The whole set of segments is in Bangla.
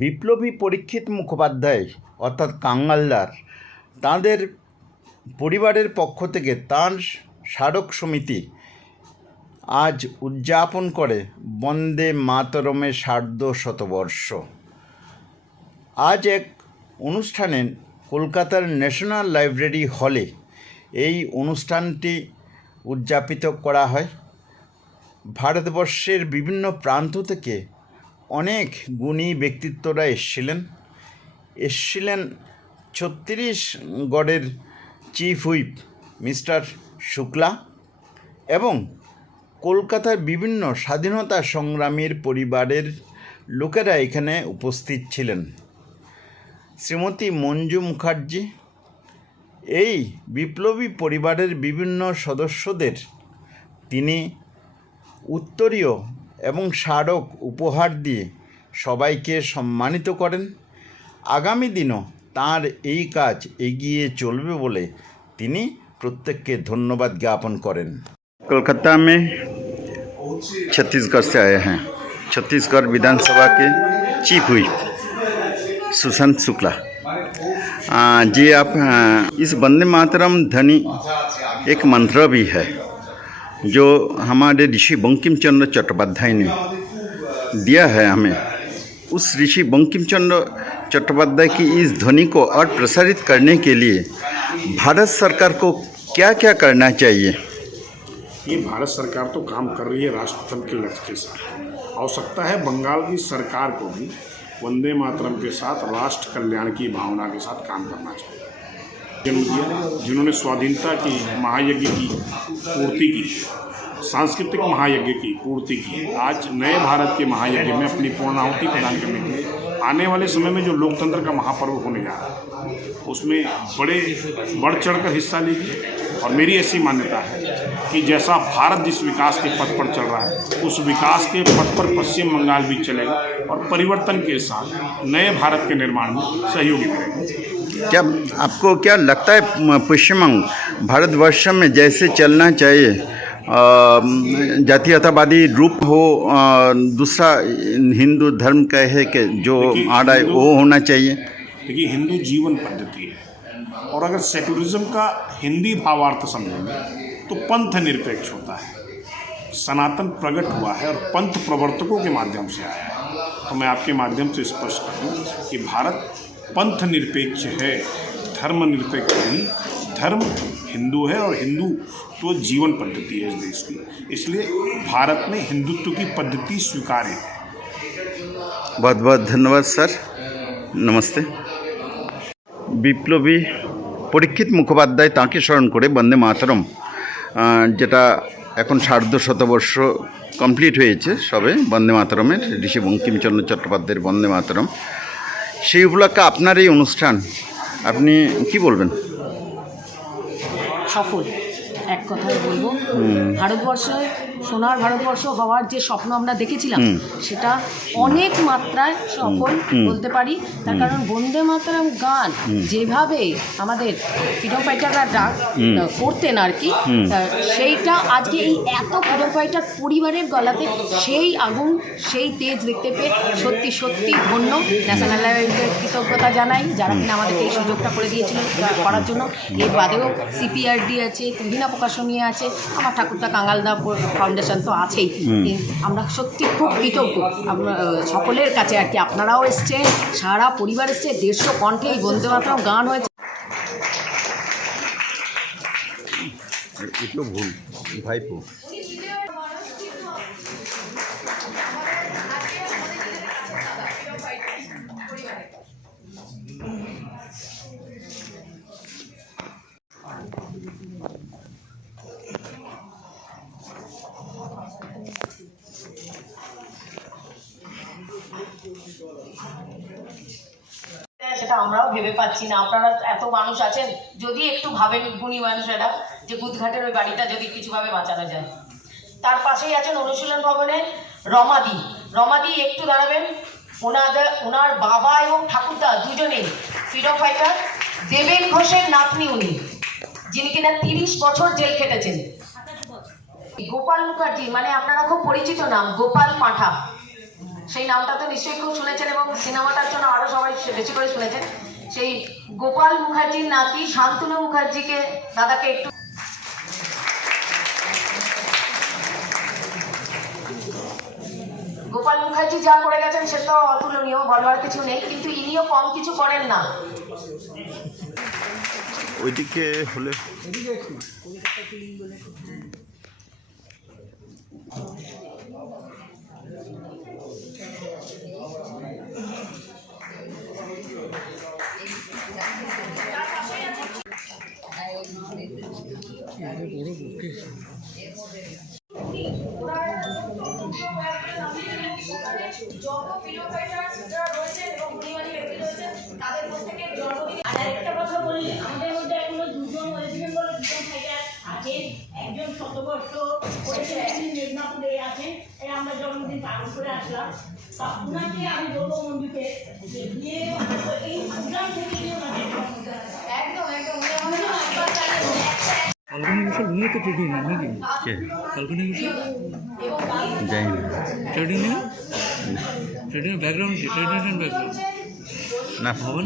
বিপ্লবী পরীক্ষিত মুখোপাধ্যায় অর্থাৎ কাঙ্গালদার তাঁদের পরিবারের পক্ষ থেকে তাঁর স্মারক সমিতি আজ উদযাপন করে বন্দে মাতরমের সার্ধশতবর্ষ। আজ এক অনুষ্ঠানে কলকাতার ন্যাশনাল লাইব্রেরি হলে এই অনুষ্ঠানটি উদযাপিত করা হয়। ভারতবর্ষের বিভিন্ন প্রান্ত থেকে অনেক গুণী ব্যক্তিত্বরা এসেছিলেন ছত্তিশগড়ের চিফ হুইপ মিস্টার শুক্লা এবং কলকাতার বিভিন্ন স্বাধীনতা সংগ্রামীর পরিবারের লোকেরা এখানে উপস্থিত ছিলেন। শ্রীমতী মঞ্জু মুখার্জি এই বিপ্লবী পরিবারের বিভিন্ন সদস্যদের তিনি উত্তরীয় এবং স্মারক উপহার দিয়ে সবাইকে সম্মানিত করেন। আগামী দিনও তাঁর এই কাজ এগিয়ে চলবে বলে তিনি প্রত্যেককে ধন্যবাদ জ্ঞাপন করেন। कलकत्ता में छत्तीसगढ़ से आए हैं छत्तीसगढ़ विधानसभा के चीफ हुई सुशांत शुक्ला जी। आप इस वंदे मातरम ध्वनि एक मंत्र भी है जो हमारे ऋषि बंकिम चंद्र चट्टोपाध्याय ने दिया है हमें। उस ऋषि बंकिम चंद्र चट्टोपाध्याय की इस ध्वनि को और प्रसारित करने के लिए भारत सरकार को क्या क्या करना चाहिए? ये भारत सरकार तो काम कर रही है राष्ट्रधर्म के लक्ष्य के साथ। आवश्यकता है बंगाल की सरकार को भी वंदे मातरम के साथ राष्ट्र कल्याण की भावना के साथ काम करना चाहिए। जन्म दिया जिन्होंने स्वाधीनता की महायज्ञ की पूर्ति की, सांस्कृतिक महायज्ञ की पूर्ति की, आज नए भारत के महायज्ञ में अपनी पूर्णाहुति प्रदान करने के लिए आने वाले समय में जो लोकतंत्र का महापर्व होने जा रहा है उसमें बढ़ चढ़कर हिस्सा लेगी। और मेरी ऐसी मान्यता है कि जैसा भारत जिस विकास के पथ पर चल रहा है उस विकास के पथ पर पश्चिम बंगाल भी चलेगा और परिवर्तन के साथ नए भारत के निर्माण में सहयोगी करेगा। क्या आपको क्या लगता है पश्चिम बंगाल भारतवर्ष में जैसे चलना चाहिए, जातीयतावादी रूप हो, दूसरा हिंदू धर्म का है कि जो आ रहा है वो होना चाहिए? देखिए, हिंदू जीवन पद्धति है और अगर सेकुलरिज्म का हिंदी भावार्थ समझेंगे तो पंथ निरपेक्ष होता है। सनातन प्रकट हुआ है और पंथ प्रवर्तकों के माध्यम से आया है। तो मैं आपके माध्यम से स्पष्ट करूँ कि भारत पंथ निरपेक्ष है, धर्म निरपेक्ष नहीं। धर्म हिंदू है और हिंदू तो जीवन पद्धति है इस देश की, इसलिए भारत में हिंदुत्व की पद्धति स्वीकार्य है। बहुत बहुत धन्यवाद सर, नमस्ते। বিপ্লবী পরীক্ষিত মুখোপাধ্যায় তাঁকে স্মরণ করে বন্দে মাতরম যেটা এখন সার্ধশতবর্ষ কমপ্লিট হয়েছে সবে বন্দে মাতরমের, ঋষি বঙ্কিমচন্দ্র চট্টোপাধ্যায়ের বন্দে মাতরম, সেই উপলক্ষে আপনার এই অনুষ্ঠান আপনি কি বলবেন? সফল এক কথায় বলবো, ভারতবর্ষে সোনার ভারতবর্ষ হওয়ার যে স্বপ্ন আমরা দেখেছিলাম সেটা অনেক মাত্রায় সফল বলতে পারি। তার কারণ বন্দে মাতরম গান যেভাবে আমাদের ফ্রিডম ফাইটাররা ডাক করতেন আর কি, সেইটা আজকে এই এত ফ্রিডম ফাইটার পরিবারের গলাতে সেই আগুন সেই তেজ দেখতে পেয়ে সত্যি সত্যি ধন্য। ন্যাশনাল লাইব্রেরিকে কৃতজ্ঞতা জানাই যারা কিনা আমাদেরকে এই সুযোগটা করে দিয়েছিল করার জন্য। এর বাদেও সিপিআরডি আছে, তুহিনা প্রকাশনী আছে, আমার ঠাকুরদা কাঙ্গালদা ফাউন্ডেশন তো আছেই। আমরা সত্যি খুব কৃতজ্ঞ সকলের কাছে আর কি। আপনারাও এসছেন, সারা পরিবার এসছে, 150 কণ্ঠে এই বন্দে মাতরম গান হয়েছে। ভুল ভাইপো সেটা আমরাও ভেবে পাচ্ছি না। আপনারা এত মানুষ আছেন, যদি একটু ভাবেন গুণী মানুষেরা যে বুধঘাটের ওই বাড়িটা যদি কিছুভাবে বাঁচানো যায়। তার পাশেই আছেন অনুশীলন ভবনে রমাদি একটু দাঁড়াবেন। ওনার বাবা এবং ঠাকুরদা দুজনেই ফ্রিডম ফাইটার। দেবেন ঘোষের নাতনি উনি, যিনি কিনা 30 বছর জেল খেটেছেন। গোপাল মুখার্জি, মানে আপনারা খুব পরিচিত নাম, গোপাল পাঁঠা, সেই নামটা তো নিশ্চয়ই খুব শুনেছেন এবং সিনেমাটার জন্য আরও সবাই বেশি করে শুনেছেন। সেই গোপাল মুখার্জির নাতি শান্তনু মুখার্জিকে দাদাকে একটু। গোপাল মুখার্জি যা করে গেছেন সে তো অতুলনীয়, বলবার কিছু নেই, কিন্তু ইনিও কম কিছু করেন না। ওইদিকে হলে আরেকটা কথা বলি, আমাদের মধ্যে এখনো দুজন ওয়েস্ট বেঙ্গল দুজন ফাইটার আছেন। একজন শতবর্ষ করেছেন, একজন মেদিনীপুরে আছেন। এই আমরা জন্মদিন পালন করে আসলাম। তা ওনাকে আমি বলবো মন্দিরে যে গিয়ে এই প্রোগ্রাম থেকে গিয়ে ওনাকে একদম একদম উনি আমাদের আশীর্বাদ চালিয়েছেন। ফাল্গুনী ঘোষাল উনি তো ট্রেডিং নাকি? কে ফাল্গুনী ঘোষাল জানি না। ট্রেডিং ট্রেডিং ব্যাকগ্রাউন্ড কি? ট্রেডিশন ব্যাকগ্রাউন্ড না ভবন।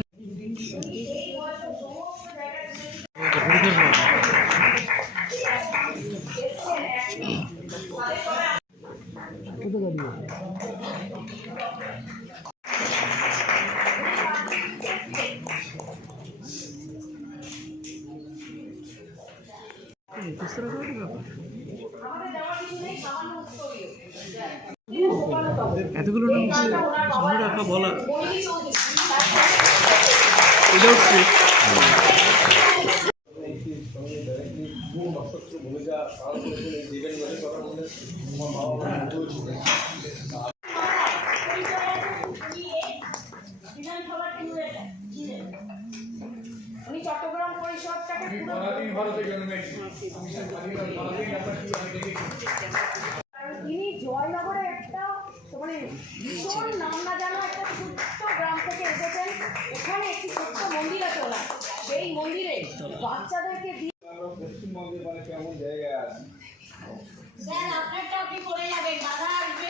এতগুলো নাম সামনে রাখা বলা এটাও ঠিক। উনি চট্টগ্রাম পরিষদটাকে তিনি জয়নগরে একটা মানে ভীষণ নাম না জানা একটা ছোট্ট গ্রাম থেকে এসেছেন। এখানে একটি ছোট্ট মন্দির আছে ওনার, সেই মন্দিরে বাচ্চাদেরকে দিয়ে স্যার আপনারটা আপনি করে যাবেন, দাদা আসবে।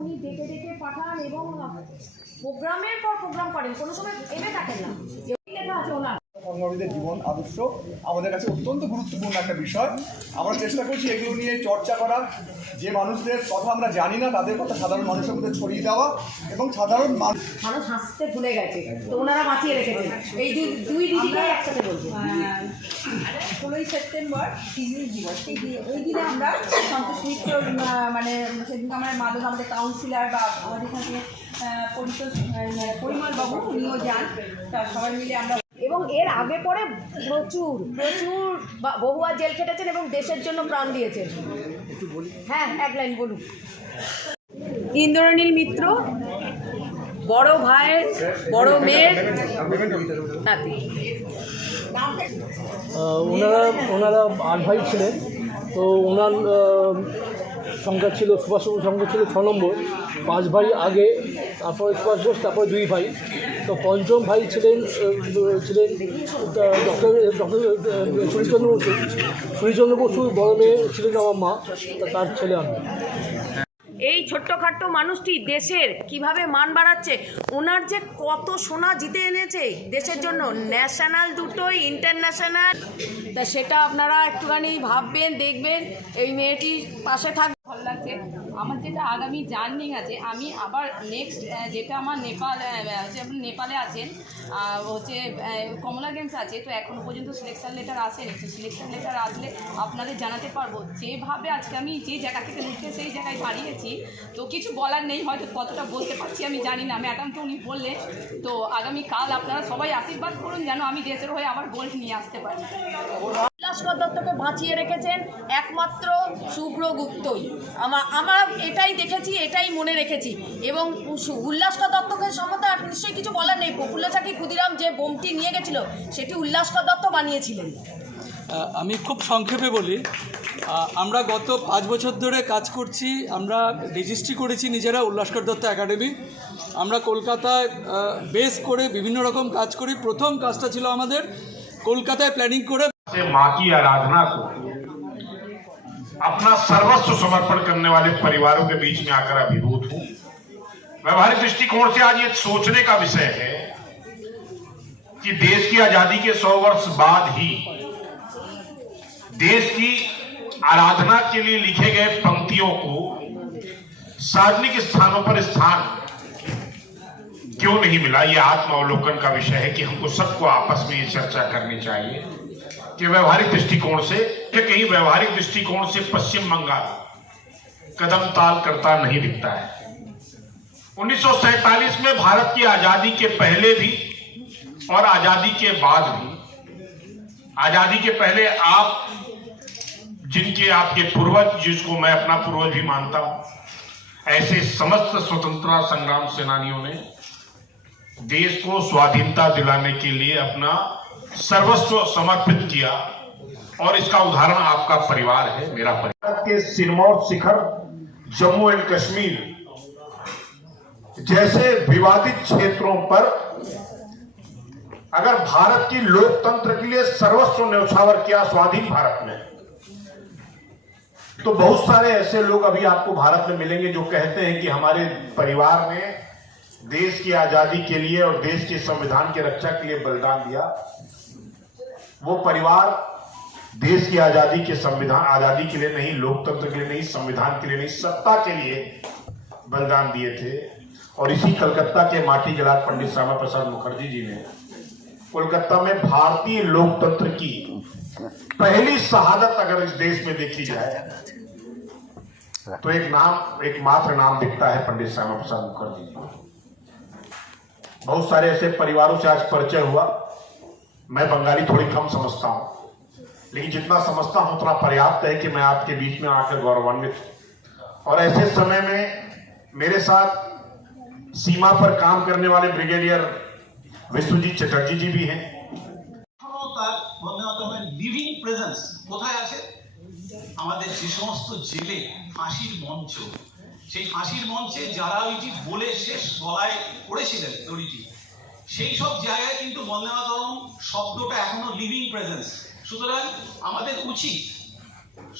উনি ডেকে ডেকে পাঠান এবং প্রোগ্রামের পর প্রোগ্রাম করেন, কোনো সময় এনে থাকেন না। লেখা আছে ওনার সংগ্রামীদের জীবন আদর্শ আমাদের কাছে অত্যন্ত গুরুত্বপূর্ণ একটা বিষয়। আমরা চেষ্টা করছি এগুলো নিয়ে চর্চা করা, যে মানুষদের কথা আমরা জানি না তাদের কথা সাধারণ মানুষের মধ্যে ছড়িয়ে দেওয়া এবং সাধারণ মানুষ হাসতে ভুলে গেছে, তো ওনারা বাঁচিয়ে রেখেছেন। এই দুই দিদিকে একসাথে বলবো। 16ই সেপ্টেম্বর শিশুর দিবস। এই দিনে আমরা সন্তোষ মিত্র মানে সেদিন আমাদের কাউন্সিলর বা আমাদের এখানে পরিমলবাবু উনিও যান, তা সবাই মিলে আমরা। এবং এর আগে পরে প্রচুর প্রচুর বহুবার জেল খেটেছেন এবং দেশের জন্য প্রাণ দিয়েছেন। হ্যাঁ, এক লাইন বলুন। ইন্দ্রনীল মিত্র, বড় ভাইয়ের বড় মেয়ের নাতি। ওনারা 8 ভাই ছিলেন। তো ওনার সংখ্যা ছিল, সুভাষবাবুর সংখ্যা ছিল 6 নম্বর। 5 ভাই আগে, তারপরে সুভাষ বোস, তারপরে 2 ভাই। তো পঞ্চম ভাই ছিলেন ডক্টর সুনীলচন্দ্র বসু। সুনীলচন্দ্র বসুর বড় মেয়ে ছিলেন আমার মা, তার ছেলে আমি। এই ছোট্টখাট্ট মানুষটি দেশের কিভাবে মান বাড়াচ্ছে, ওনার যে কত সোনা জিতে এনেছে দেশের জন্য, ন্যাশনাল দুটোই, ইন্টারন্যাশনাল। তা সেটা আপনারা একটুখানি ভাববেন, দেখবেন, এই মেয়েটির পাশে থাকবেন। ভালো লাগছে। আমার যেটা আগামী জার্নি আছে, আমি আবার নেক্সট যেটা আমার নেপালে আছেন হচ্ছে কমলা গেমস আছে, তো এখনও পর্যন্ত সিলেকশান লেটার আসেনি। তো সিলেকশান লেটার আসলে আপনাদের জানাতে পারবো। যেভাবে আজকে আমি যে জায়গা থেকে উঠে সেই জায়গায় দাঁড়িয়েছি, তো কিছু বলার নেই, হয়তো কতটা বলতে পারছি আমি জানি না। ম্যাডাম তো উনি বললেন, তো আগামীকাল আপনারা সবাই আশীর্বাদ করুন যেন আমি দেশের হয়ে আবার গোল্ড নিয়ে আসতে পারি। উল্লাসকর দত্তকে বাঁচিয়ে রেখেছেন একমাত্র শুভ্রগুপ্তই। আমার এটাই দেখেছি, এটাই মনে রেখেছি। এবং উল্লাসকর দত্তকে সম্বন্ধে আর নিশ্চয়ই কিছু বলার নেই। প্রফুল্ল চাকি ক্ষুদিরাম যে বোমটি নিয়ে গেছিল সেটি উল্লাসকর দত্ত বানিয়েছিলেন। আমি খুব সংক্ষেপে বলি, আমরা গত 5 বছর ধরে কাজ করছি। আমরা রেজিস্ট্রি করেছি নিজেরা উল্লাসকর দত্ত একাডেমি। আমরা কলকাতায় বেস করে বিভিন্ন রকম কাজ করি। প্রথম কাজটা ছিল আমাদের কলকাতায় প্ল্যানিং করে माँ की आराधना को अपना सर्वस्व समर्पण करने वाले परिवारों के बीच में आकर अभिभूत हूँ। व्यवहारिक दृष्टिकोण से आज ये सोचने का विषय है कि देश की आजादी के 100 वर्ष बाद ही देश की आराधना के लिए लिखे गए पंक्तियों को सार्वजनिक स्थानों पर स्थान क्यों नहीं मिला। यह आत्मावलोकन का विषय है कि हमको सबको आपस में ये चर्चा करनी चाहिए कि व्यवहारिक दृष्टिकोण से कहीं व्यवहारिक दृष्टिकोण से पश्चिम बंगाल कदम ताल करता नहीं दिखता है। 1947 में भारत की आजादी के पहले भी और आजादी के बाद भी, आजादी के पहले आप जिनके आपके पूर्वज, जिसको मैं अपना पूर्वज भी मानता हूं, ऐसे समस्त स्वतंत्रता संग्राम सेनानियों ने देश को स्वाधीनता दिलाने के लिए अपना सर्वस्व समर्पित किया और इसका उदाहरण आपका परिवार है, मेरा परिवार। के सिरमौर शिखर, जम्मू एंड कश्मीर जैसे विवादित क्षेत्रों पर अगर भारत की लोकतंत्र के लिए सर्वस्व न्यौछावर किया स्वाधीन भारत में, तो बहुत सारे ऐसे लोग अभी आपको भारत में मिलेंगे जो कहते हैं कि हमारे परिवार ने देश की आजादी के लिए और देश के संविधान की रक्षा के लिए बलिदान दिया। वो परिवार देश की आजादी के आजादी के लिए नहीं, लोकतंत्र के लिए नहीं, संविधान के लिए नहीं, सत्ता के लिए बलिदान दिए थे। और इसी कलकत्ता के माटी के लाल पंडित श्यामा प्रसाद मुखर्जी जी ने कोलकाता में भारतीय लोकतंत्र की पहली शहादत अगर इस देश में देखी जाए तो एक मात्र नाम दिखता है, पंडित श्यामा प्रसाद मुखर्जी जी। बहुत सारे ऐसे परिवारों से आज परिचय हुआ। मैं बंगाली थोड़ी कम समझता हूं, लेकिन जितना समझता हूं उतना पर्याप्त है कि मैं आपके बीच में आकर गौरवान्वित। और ऐसे समय में मेरे साथ सीमा पर काम करने वाले ब्रिगेडियर विश्वजीत चटर्जी जी भी हैं। লিভিং প্রেজেন্স কোথায় আছে? আমাদের যে সমস্ত জেলে ফাঁসির মঞ্চ, সেই ফাঁসির মঞ্চে যারা ওইটি বলে শেষ গলায় পড়েছিলেন দড়িটি, সেই সব জায়গায় কিন্তু বন্দে মাতরম শব্দটা এখনো লিভিং প্রেজেন্স। সুতরাং আমাদের উচিত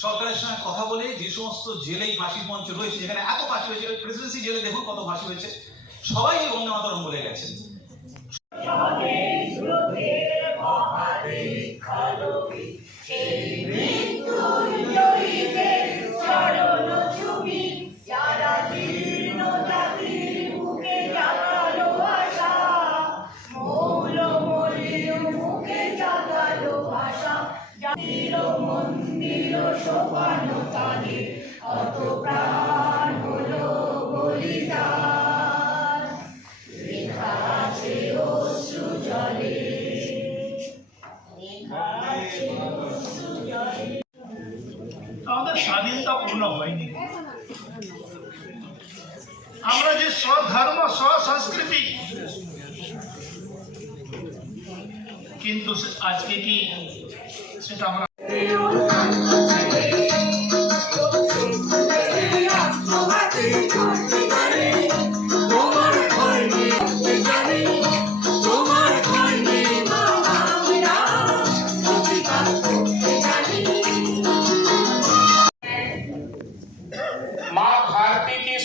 সরকারের সঙ্গে কথা বলে যে সমস্ত জেলেই ফাঁসির মঞ্চ রয়েছে, যেখানে এত ফাঁসি হয়েছে, প্রেসিডেন্সি জেলে দেখুন কত ফাঁসি হয়েছে, সবাই এই বন্দে মাতরম বলে গেছেন। আমাদের স্বাধীনতা পূর্ণ হয়নি। আমরা যে স্বধর্ম স্বসংস্কৃতি, কিন্তু আজকে কি সেটা আমরা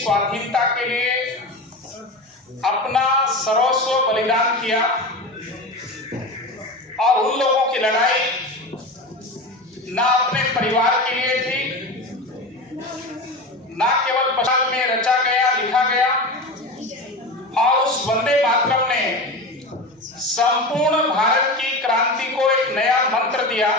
स्वाधीनता के लिए अपना सर्वस्व बलिदान किया और उन लोगों की लड़ाई ना अपने परिवार के लिए थी, ना केवल पश्चिम में रचा गया लिखा गया, और उस वंदे मातरम ने संपूर्ण भारत की क्रांति को एक नया मंत्र दिया।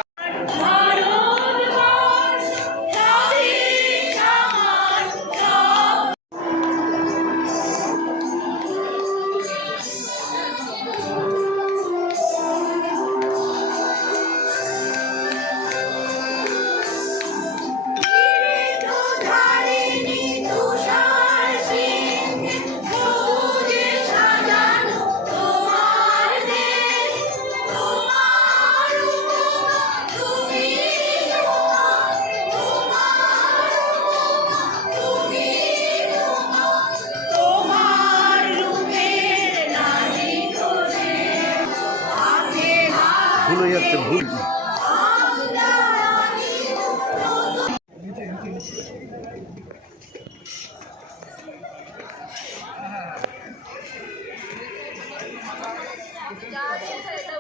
ভুল হয়ে যাচ্ছে, ভুল। যা আছে স্যার এটা